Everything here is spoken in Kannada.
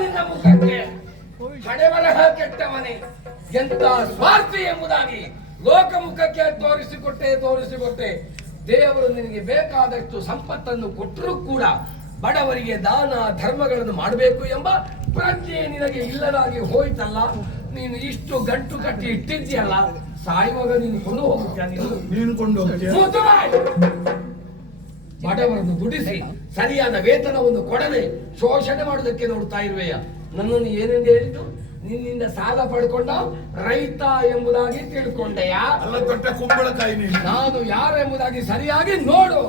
ನಿನ್ನ ಮುಖಕ್ಕೆ ಹಣೆಬರಹ ಕೆಟ್ಟವನೇ, ಎಂತ ಸ್ವಾರ್ಥಿ ಎಂಬುದಾಗಿ ಲೋಕಮುಖಕ್ಕೆ ತೋರಿಸಿಕೊಟ್ಟೆ. ದೇವರು ನಿನಗೆ ಬೇಕಾದಷ್ಟು ಸಂಪತ್ತನ್ನು ಕೊಟ್ಟರೂ ಕೂಡ ಬಡವರಿಗೆ ದಾನ ಧರ್ಮಗಳನ್ನು ಮಾಡಬೇಕು ಎಂಬ ಪ್ರಜ್ಞೆ ನಿನಗೆ ಇಲ್ಲದಾಗಿ ಹೋಯ್ತಲ್ಲ. ನೀನು ಇಷ್ಟು ಗಂಟು ಕಟ್ಟಿ ಇಟ್ಟಿದ್ಯಲ್ಲ, ಸಾಯುವಾಗ ನೀನು ಕೊಂಡು ಹೋಗುತ್ತೀಯ. ನೀನು ಕೊಂಡು ಬಡವರನ್ನು ದುಡಿಸಿ ಸರಿಯಾದ ವೇತನವನ್ನು ಕೊಡದೆ ಶೋಷಣೆ ಮಾಡುವುದಕ್ಕೆ ನೋಡ್ತಾ ಇರುವೆಯ. ನನ್ನನ್ನು ಏನೆಂದು ಹೇಳಿದ್ದು? ನಿನ್ನಿಂದ ಸಾಲ ಪಡ್ಕೊಂಡ ರೈತ ಎಂಬುದಾಗಿ ತಿಳ್ಕೊಂಡೆಯಾ? ಅಲ್ಲ, ದೊಡ್ಡ ಕುಂಬಳಕಾಯಿ. ನಾನು ಯಾರು ಎಂಬುದಾಗಿ ಸರಿಯಾಗಿ ನೋಡು.